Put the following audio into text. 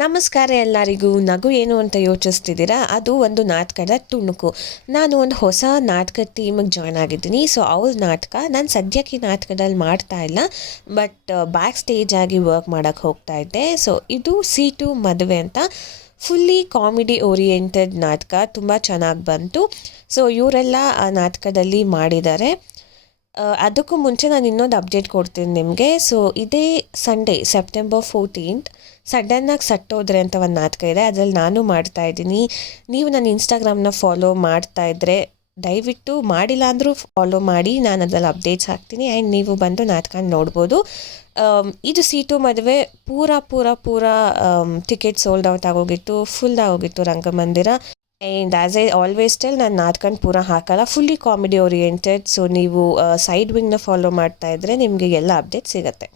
ನಮಸ್ಕಾರ ಎಲ್ಲರಿಗೂ. ನಗು ಏನು ಅಂತ ಯೋಚಿಸ್ತಿದ್ದೀರಾ? ಅದು ಒಂದು ನಾಟಕದ ತುಣುಕು. ನಾನು ಒಂದು ಹೊಸ ನಾಟಕ ಟೀಮಿಗೆ ಜಾಯ್ನ್ ಆಗಿದ್ದೀನಿ. ಸೊ ಅವ್ರ ನಾಟಕ ನಾನು ಸದ್ಯಕ್ಕೆ ಈ ನಾಟಕದಲ್ಲಿ ಮಾಡ್ತಾ ಇಲ್ಲ, ಬಟ್ ಬ್ಯಾಕ್ ಸ್ಟೇಜ್ ಆಗಿ ವರ್ಕ್ ಮಾಡೋಕ್ಕೆ ಹೋಗ್ತಾ ಇದ್ದೆ. ಸೊ ಇದು C2 ಮದುವೆ ಅಂತ ಫುಲ್ಲಿ ಕಾಮಿಡಿ ಓರಿಯೆಂಟೆಡ್ ನಾಟಕ. ತುಂಬ ಚೆನ್ನಾಗಿ ಬಂತು. ಸೊ ಇವರೆಲ್ಲ ಆ ನಾಟಕದಲ್ಲಿ ಮಾಡಿದ್ದಾರೆ. ಅದಕ್ಕೂ ಮುಂಚೆ ನಾನು ಇನ್ನೊಂದು ಅಪ್ಡೇಟ್ ಕೊಡ್ತೀನಿ ನಿಮಗೆ. ಸೊ ಇದೇ ಸಂಡೇ ಸೆಪ್ಟೆಂಬರ್ 14 ಸಡನ್ನಾಗಿ ಸಟ್ಟೋದ್ರೆ ಅಂತ ಒಂದು ನಾಟಕ ಇದೆ, ಅದರಲ್ಲಿ ನಾನು ಮಾಡ್ತಾ ಇದ್ದೀನಿ. ನೀವು ನನ್ನ ಇನ್ಸ್ಟಾಗ್ರಾಮ್ನ ಫಾಲೋ ಮಾಡ್ತಾ ಇದ್ದರೆ ದಯವಿಟ್ಟು, ಮಾಡಿಲ್ಲ ಅಂದರೂ ಫಾಲೋ ಮಾಡಿ. ನಾನು ಅದರಲ್ಲಿ ಅಪ್ಡೇಟ್ಸ್ ಹಾಕ್ತೀನಿ ಆ್ಯಂಡ್ ನೀವು ಬಂದು ನಾಟಕ ನೋಡ್ಬೋದು. ಇದು C2 ಮದುವೆ ಪೂರ ಟಿಕೆಟ್ ಸೋಲ್ಡ್ ಔಟ್ ಆಗೋಗಿತ್ತು, ಫುಲ್ ಆಗೋಗಿತ್ತು ರಂಗಮಂದಿರ. And as I always tell, ನಾನು ನಾಟಕನ ಪೂರ ಹಾಕಲ್ಲ, ಫುಲ್ಲಿ ಕಾಮಿಡಿ ಓರಿಯೆಂಟೆಡ್. ಸೊ ನೀವು ಸೈಡ್ ವಿಂಗ್ನ ಫಾಲೋ ಮಾಡ್ತಾ ಇದ್ದರೆ ನಿಮಗೆ ಎಲ್ಲ ಅಪ್ಡೇಟ್ ಸಿಗುತ್ತೆ.